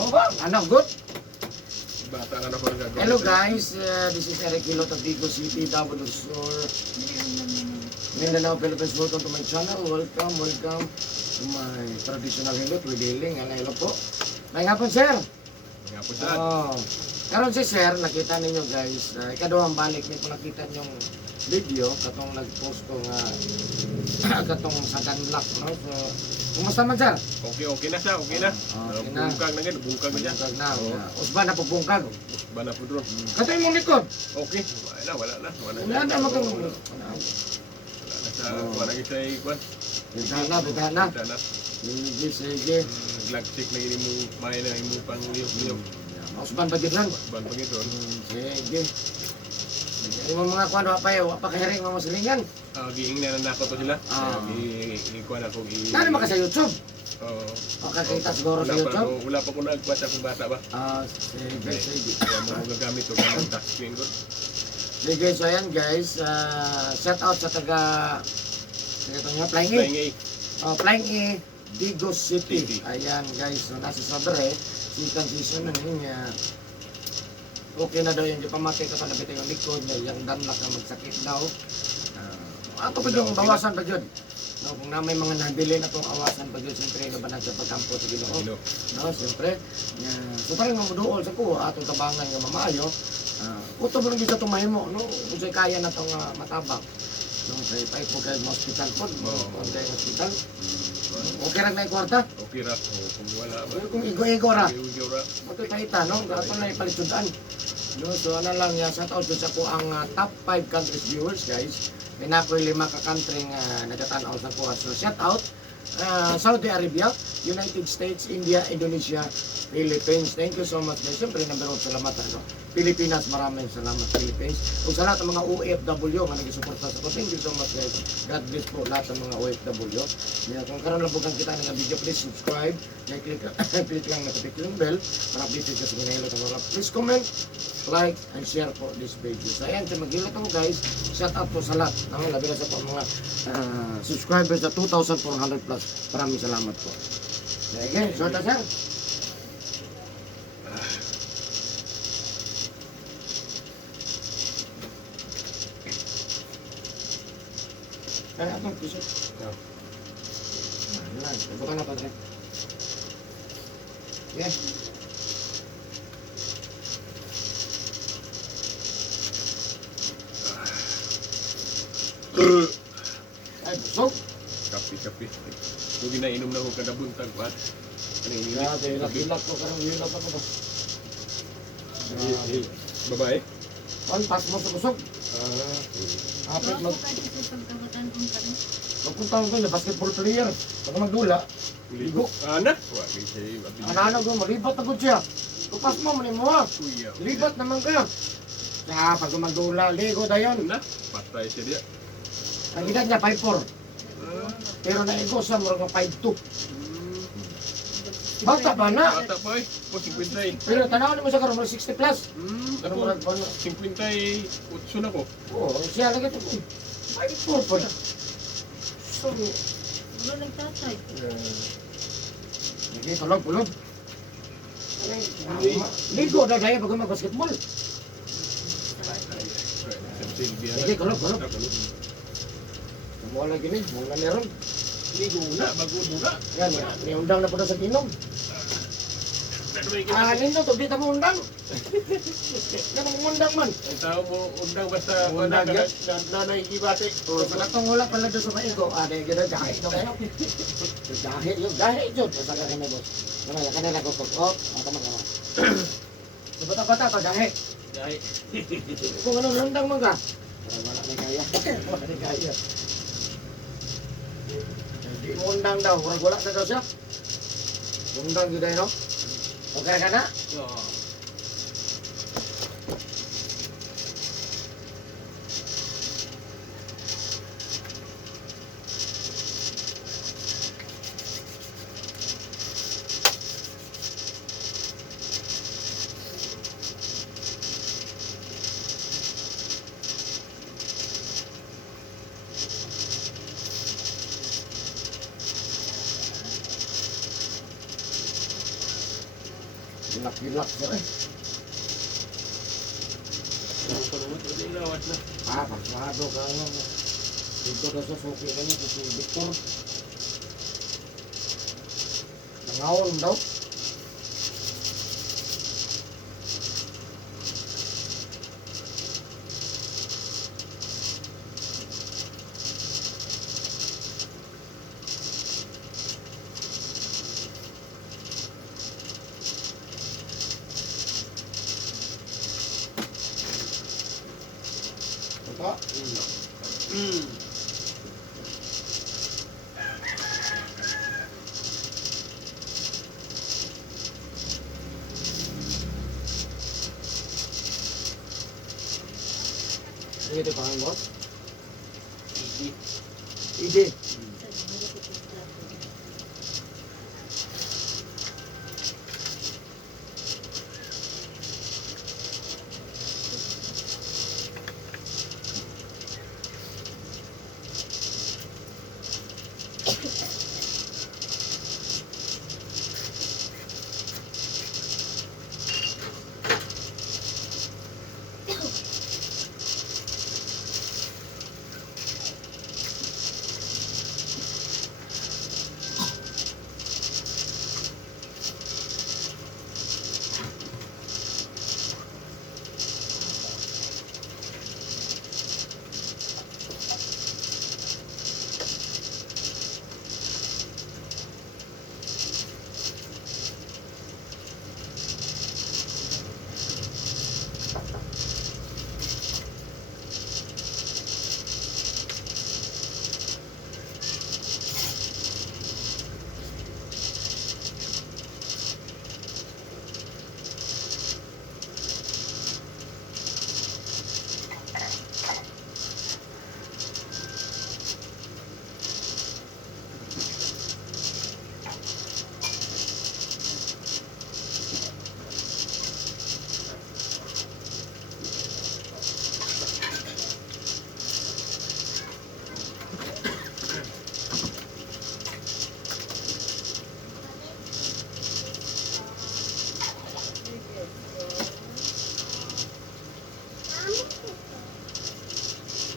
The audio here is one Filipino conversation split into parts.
Oh ba? Ano, good? Bata na ako nagagawa. Hello guys, this is Eric Hilot of Vigo City, Davao del Sur, Mindanao, Philippines. Welcome to my channel. Welcome to my traditional Hilot with healing. Hello po. May nga po, sir. Nga po dyan. Oh. Karon si sir, nakita ninyo guys, ikaduhang balik niyo kung nakita niyong video, katong nag-post ko nga, katong sa Danlock, no? So, kumusta man sir? Okay na siya, okay na. Okay na. Bungkag na gan, bungkag na siya. Bungkag na. Usba na po bungkag. Ba na po doon. Katoy mong likod. Okay, wala na. Wala na magkang... Wala na siya, wala na siya ikwan. Bitahan na. Sige. Glagstick na ini mo, may na imo pang liyok-liyok. Usban pa gid lang. Ban pag ito. Sige. Yung mga kuwan, wapa kahiring mga masilingan. Giing na nako to sila. Ah. Ikuan ako. Nano maka sa YouTube? Oo. Makakita siguro sa YouTube? Wala pa ko nagbasa kung bata ba. Sige. Kaya mo magagamit ito kung touchscreen ko. Sige, so ayan guys. Shout out sa taga ito nga, Flying E. Flying E, Vigo City. Ayan guys, so nasa Sabre, second season na niya. Okay na daw yung pamati ka palapit yung likod niya, yung Danlock na magsakit daw. Ato pa yung bawasan pa dyan. No, kung na may mga nabili na itong awasan pa dyan, siyempre labanan sa pagkampo sa Ginoo. No, siyempre. So parang mamuduol sa kuha, atong tabangan yung mamaayo. Uto mo lang dito tumahimo, no? Kung sa'y kaya na itong matabang. No, sa'y pahit po kayo sa hospital po, kung kayo hospital. Okay lang na yung kwarta? Okay ra. Kung wala ba. Kung igo-igo ra. Igo ra. Matoy kahita, no? Gato na ipalitudaan. No, so ano lang yan, shout out sa ko ang top 5 countries viewers guys. May nakoy 5 ka country nga nagatanaw sa kuha. So shout out Saudi Arabia, United States, India, Indonesia, Philippines. Thank you so much guys. Siyempre number 1 salamat ano. Pilipinas, maraming salamat Philippines. Kung sa lahat ng mga OFW nga nagsuporta sa ko, thank you so much guys. God bless po lahat ng mga OFW. Kung karon labugan kita ng video, please subscribe. Click lang notification bell para updated ka sa mga hilot ng mga. Please comment, like, and share po this video. So ayan, sa maghilot ako guys, shout out po sa lahat. Labi na sa po mga subscribers na 2,400 plus. Maraming salamat po. Sige, so ito sir. Kaya atong piso. Ito ka na padre. Yes. Ay, busog. Kapi. Kung ginainom na ako kada buntag pa. Ano yung Grabe, hilak ko. Karang hilak ako ba? babae? Pas mo sa busog. Hapit mag... Magpuntahan ko na basketball player. Pag magdula, ligo. Ana? Wagi siya. Ano ko, malibat agad siya. Tupas mo, manin mo ha. Libat naman ka. Kaya pag magdula, ligo na yun. Na? Patay siya diya. Ang edad niya 5'4". Pero naigo sa murag 5'2". Bata pa na. Bata pa eh. O 50. Pero tanawan mo sa karon 60 plus. Pero Ako, murag ano. 58 na ko. Oo, siya lagi ito. 5'4" pa na. So, Wala nagtatay. sige, tulog. Ligo na dahil pag mag-basketball. Sige, tulog. Mo lagi ni, mo na meron. Ligo na, bago na. Yan, niundang na po na sa ginom. Nino, to dito mo undang. Ganang undang man. Ang tao mo, undang basta Undang yan. nanay gibate. O, sa katong wala pala doon sa maigo, ada yung gano'n, dahil ito kayo. Dahil yun, sa kanya boss. Namaya, kanila ko to. O, tama. Sa bata-bata to, dahil. Dahil. Kung anong landang mo ka? Wala na kaya. Wala na kaya. Hindi mo undang daw, wala na daw siya. Undang yun dahil, no? Okay ka na? Oo. Hilak-hilak siya eh. Ang panunod, wala lawat na. Pasado ka nga. Dito na sa suki na niya, si Victor. Nangawon daw. Ito. Ini ito pangalan mo? Hindi. Ide.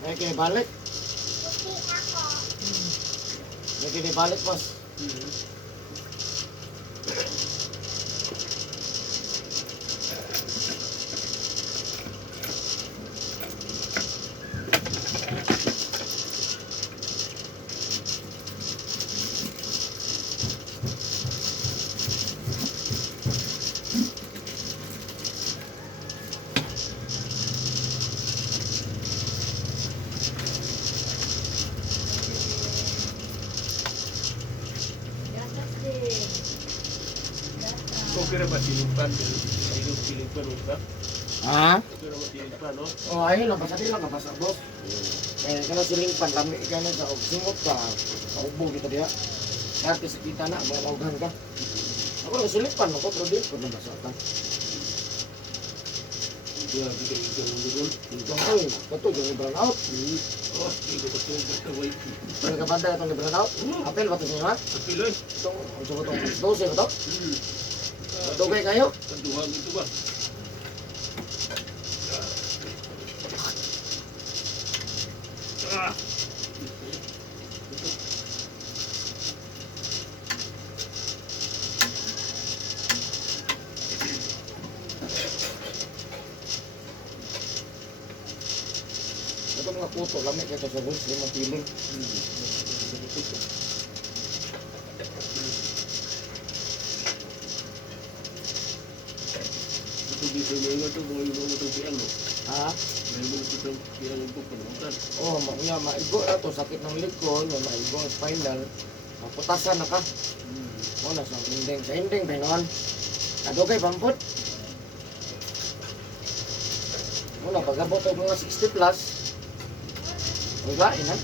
May kinibalik. May kinibalik, boss. Okay na ba silingpan? Silingpan mo ka? Ha? Okay na ba silingpan, no? Oh, ayun lang. Basta lang. Basta, boss. Eh, kana silingpan. Lami ka na sa singot ka. Kaubo kita dia. Kaya sa kita na. Malaugan ka. Ako lang silingpan. Ako, pero di ko na basa ka. Iya, bigay mo doon. Ito ko eh. Ito, yung brown out. Oh, hindi ko kasi yung gawin. Ano ka banda itong brown out? Apel ba ito siya? Kapilay. Itong, ano ba itong 12 ba ito? Dugay kayo? Kaduhang ito ba? Ito mga puto, lamig kayo sa sabon, lima piling. Ito dito mo yung ito, mga yung itong piang, no? Ha? May mga itong piang ito panukan. Oh, maigo na to, sakit ng likod, may maigo ang spinal. Maputasan na ka. O, nasa ending. Sa ending, binoon. Kadugay, pamput. Muna, pag-abot ay mga 60 plus. Wala, ina.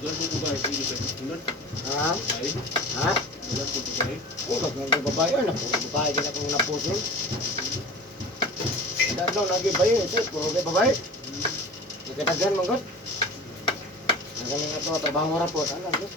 Ulan po babae dito sa ulan. Ha? Babae. Ha? Ulan po babae. Ulag ng babae, anak ko, babae din akong napuson. Dadaw, lagi ba yun? Ito, puro kay babae. Ikatagyan mo, God. Nagaling ito, trabaho rapot. Ano, God?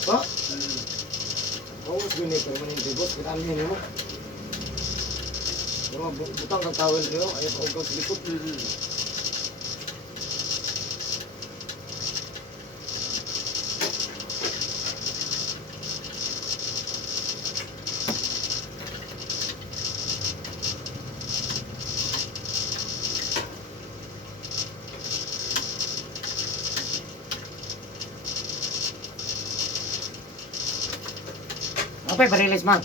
Pak, oh, gini ko man yung tibot, kita amin mo. Yung butang kang tawel rin, ayaw ka ugaw sa likod. Apa barilis man?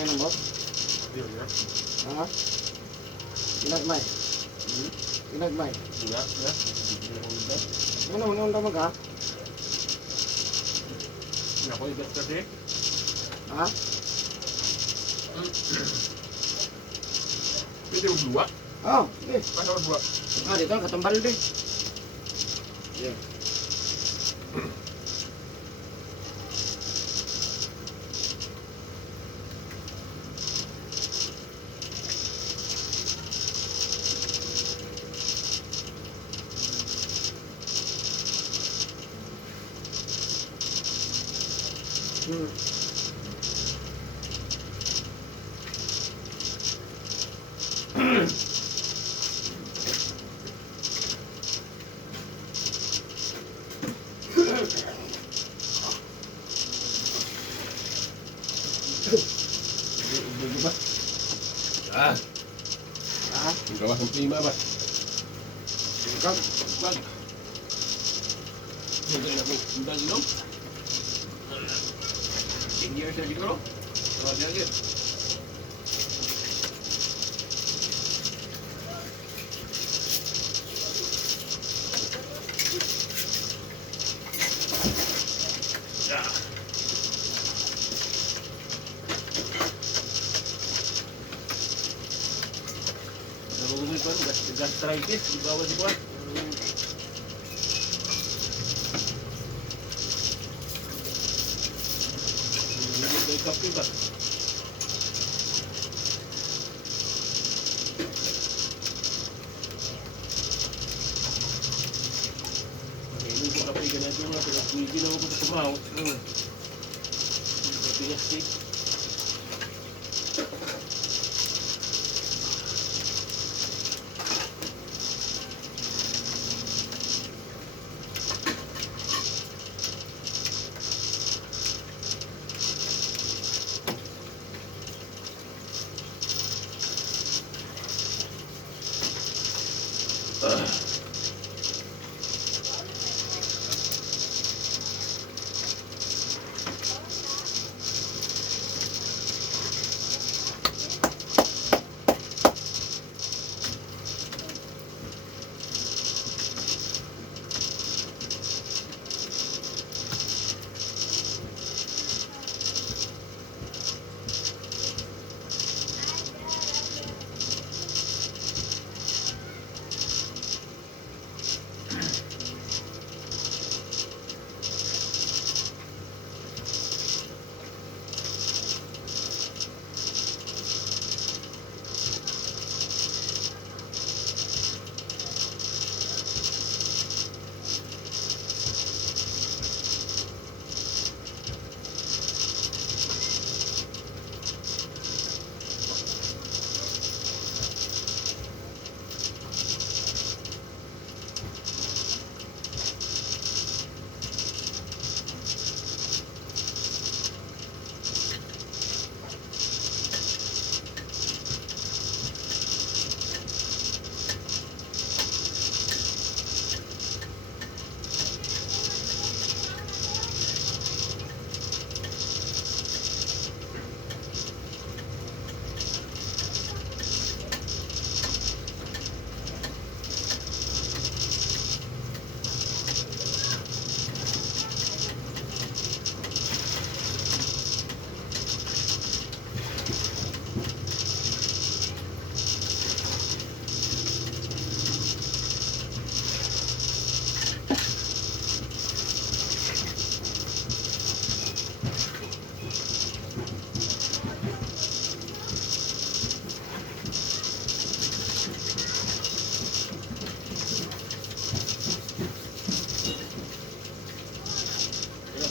mainom mo? Iya, ya. Ha? Kinagmay. Kinagmay. Iya, ya. Ano, ano ka mag ha? Ya, ako igat kasi. Ha? Pwede yung dua. Oh, sige. Paano ang dua? Ah, dito, katambal din. Yeah. Hindi ba? Ah, Ha? ang gawa ng prima ba? Ikaw? Wag. Hindi na po. Ang inom. 10 years na siguro. Oh, di agad. Nangungul pa rin, gastritis, di bawal di buwan. Hindi ko kape ba? Hindi ko kape ganito nga, pero hindi na ako sa tumaw. Kape nga steak.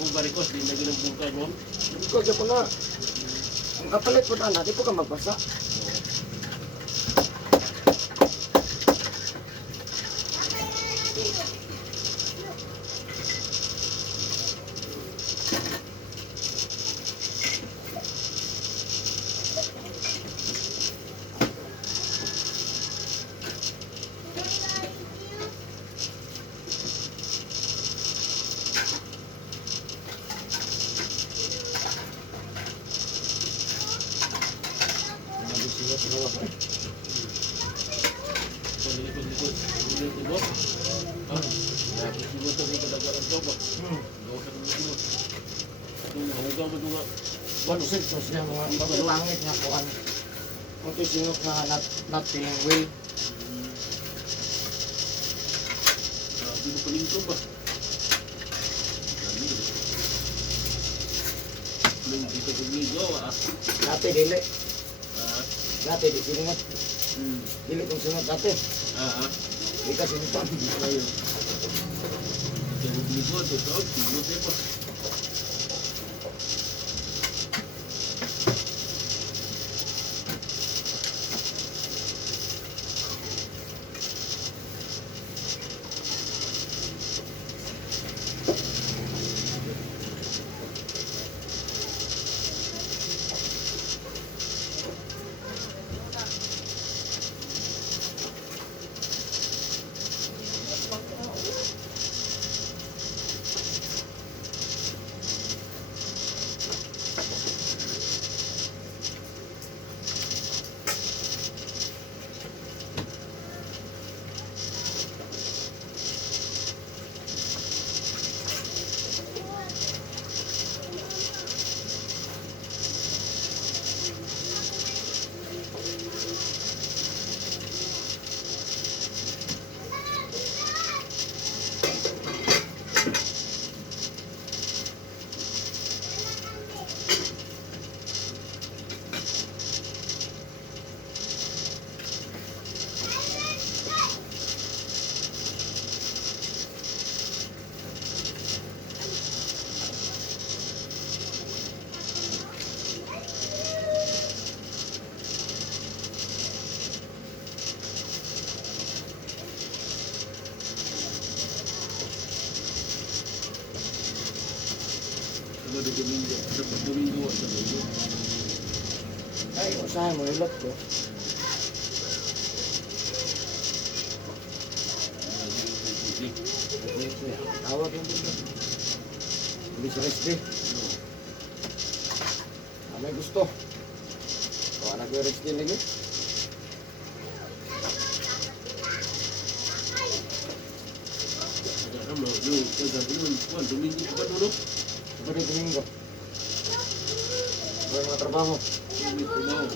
Barikos, di lagi ng bungkay mo. Ikaw dyan po na. Ang kapalit po na, di po ka magbasa. Likod-likod. Likod-likod. Ah, siguro ito yung kadagaran ko ba? Gawa sa likod. Ito na, halaga ba ito nga? Konsep to siya mga pangit nga kuan. Kung ito sinok na not feeling well. Sabi ko pa rin ba? Nung dito kumigo, Dati dili. ah, Dati di sinungat. Dili kung sunod dati. Di ka sinutan. ayun. Kaya kumigo, ito, kumigo tayo pa. Sabado Domingo, Sabado Domingo, Sabado. Ay, usahay mo ilot ko. Tawag yung dito. Hindi sa rest day. May gusto. O, nag-rest din lagi. Ada mo, yung kagawin, Domingo pa dulu. Sabado Domingo. May mga trabaho. Domingo mau.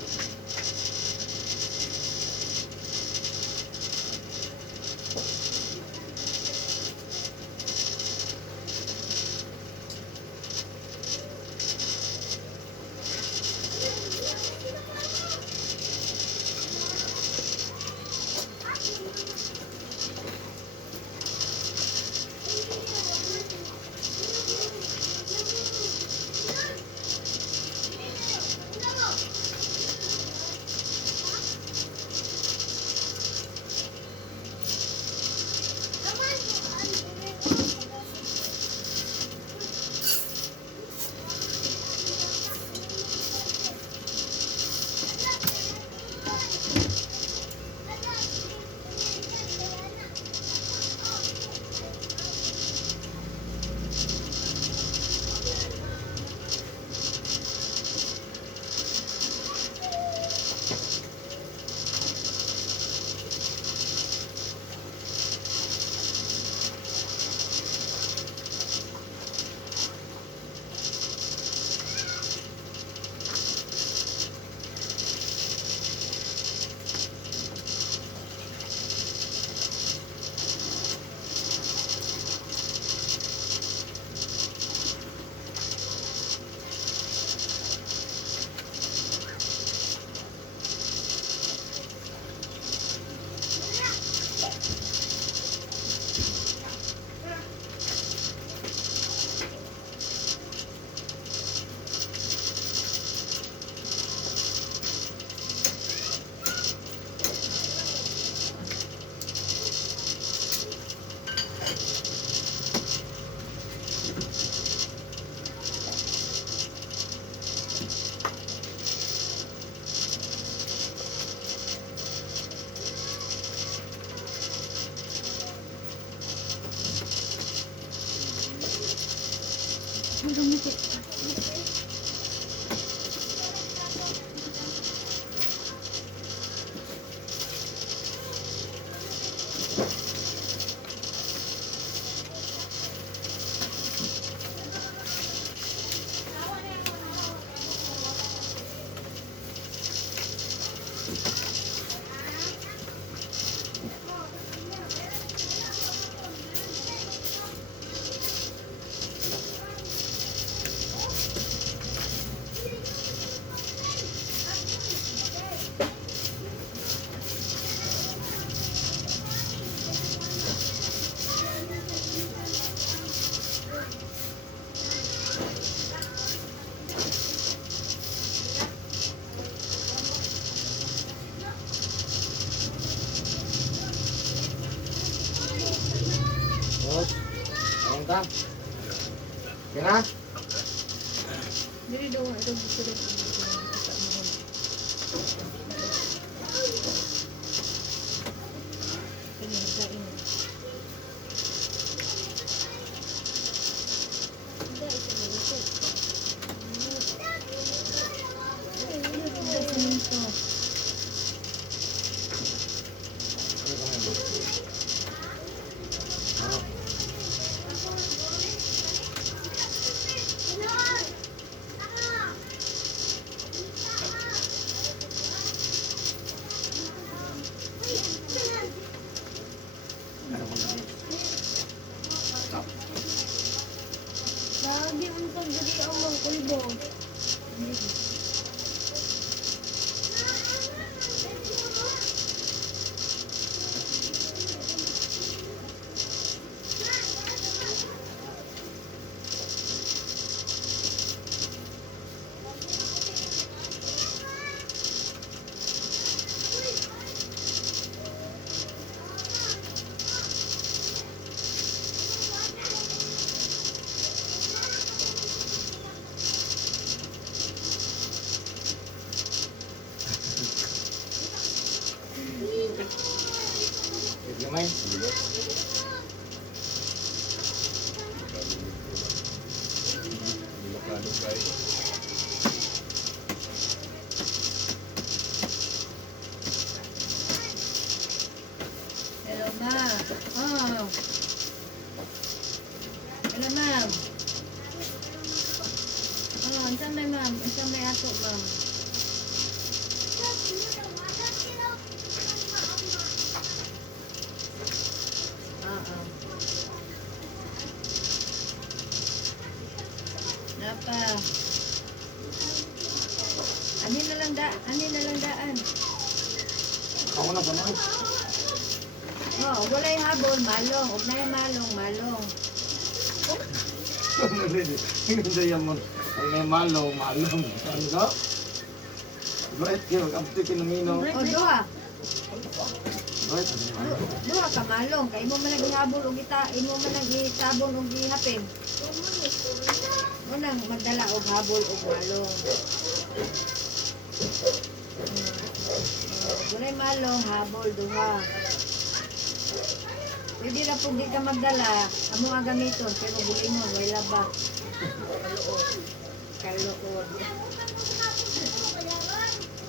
Tapos, ayun ka. Kira? Dili daw ito gusto rin. Lagi ang pagdali ang mga kulbo. Gamay. Hello, ma'am. Oh. Hello, ma'am. Oh, unsa may ma'am? Unsa may ato, ma'am? Oo. Napa. Ani na lang daan. Ako na sa mga. Oh, walay habol, malong. Ug nay malong. Hindi yan mo. Ang may malong. Ano ka? Right, kaya mag-abti kinumino. O duha. Right, ano yung malong? Duha ka malong. Kay imo man naghabol og imo man nagitabon og gihapin. Mo nang magdala og habol og malong. Walay malong, habol, duha. Pwede na po di ka magdala, amo nga gamiton, pero bulingon, way laba. Kaluod.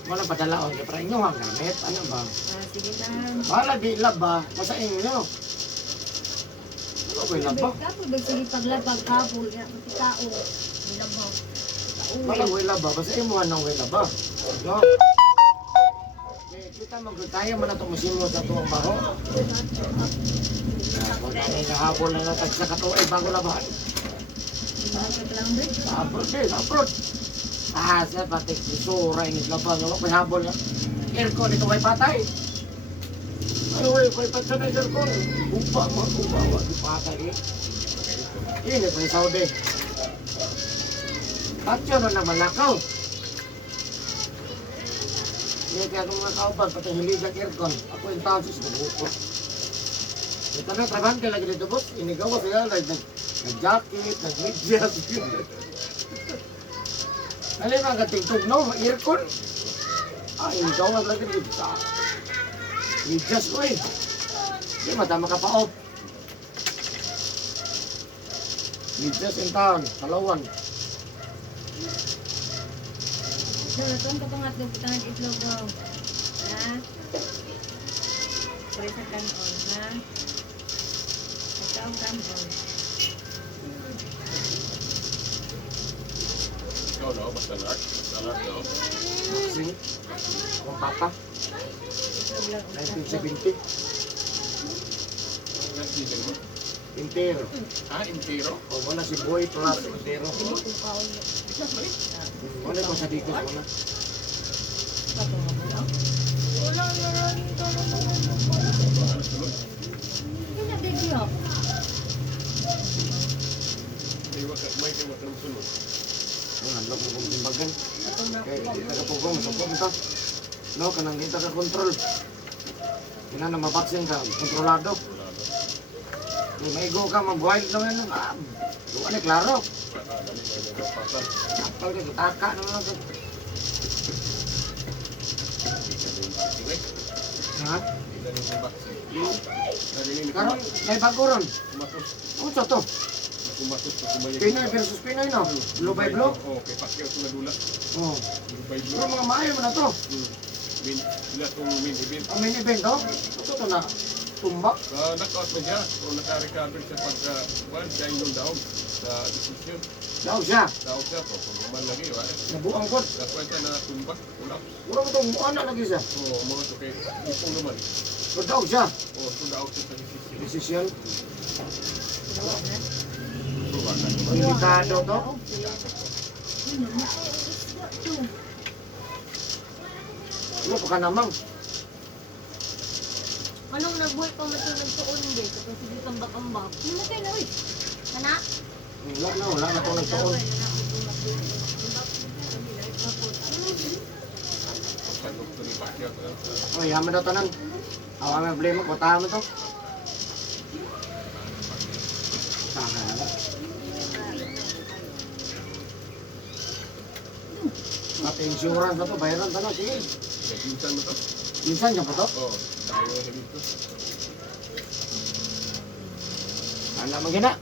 Walang padalaon kaya para inyo ang gamit. Ano ba? Sige na. Bahala di laba. Basta inyo. Ano ba yung laba? Kapag sige paglabag, habol, pati tao. May labaw. Walang way laba. Basta inyo ang way laba. No? Kita magkaya mo na itong musimo sa tuwang baho. Kung namin nahabol na natag sa katuay bago labahan. Abroad. Sa patik si Sura ini labang wala pa habol na. Aircon ito may patay. Ay may patay na aircon. Upa di patay eh. Ini pa yung Saudi. Patyo na naman nakaw. Hindi kaya itong mga kauban, pati hilig ang aircon. Ako yung tao sis, nag-upot. Ito na, trabante lagi dito boss. Inigawa sila, nag-jacket, nag-medyas. Alin ang katingtog, no? Aircon. Inigawa lagi dito. Medyas ko eh. Hindi, matama ka pa off. Medyas in town, Palawan. Doon ka pangat doon kita itlog daw. Ha? Presa kanon, ha? Ikaw kanon. Ikaw no, masalak no. Vaccine. Ang papa, Itlog lang. 1970. Nasigan mo? Intero. Intiro? O wala si Boy plus Intero. Wala ko sa dito muna. Wala na lang ito naman. Hindi na video. May kayo ka sunod. Ang handok mo kong timbagan. Kaya di taga-pugong, sopong ito. No, kanang di taga-control. Kina na mabaksin ka, kontrolado. Kung maigo ka, mag-wild naman lang. Doon na, klaro. Kapal ka, kitaka naman lang. Ha? Karon, may bago ron. Ano sa to? Pinoy versus Pinoy, no? Blue by blue? Oo, kay Pacquiao ito nadula. Oo. Blue by blue. Pero mga maayo mo na to. Sila itong main event. Ang main event, no? Ito to na. Tumbak. Knockout na siya. So naka-recover siya pagka siya yung down sa decision. Daw siya. Daw siya po. Kung naman lagi, wala. Nabuang ko. Nakwenta na tumbak. Ulap. Mura mo itong muana lagi siya. Oo, mga ito kay Ipong naman. Pero daw siya. Oo, ito daw siya sa decision. Decision. Dawa na. So, wala naman. Limitado to. Ano pa ka namang? Anong nagbuhay pa mo ito nagtuon din? Kapag sige tambak-ambak. Namatay na, uy. Kana? Wala na itong nagtuon. Pagkatong ito ni Pacquiao. Oh, yaman daw tanan. Awa may problema, kutahan mo to. Saka na. Pati insurance na to, bayaran tanan. Sige. Kaya pinsan mo to? Minsan niya pa to. Oo, tayo sa dito. Ano naman gina?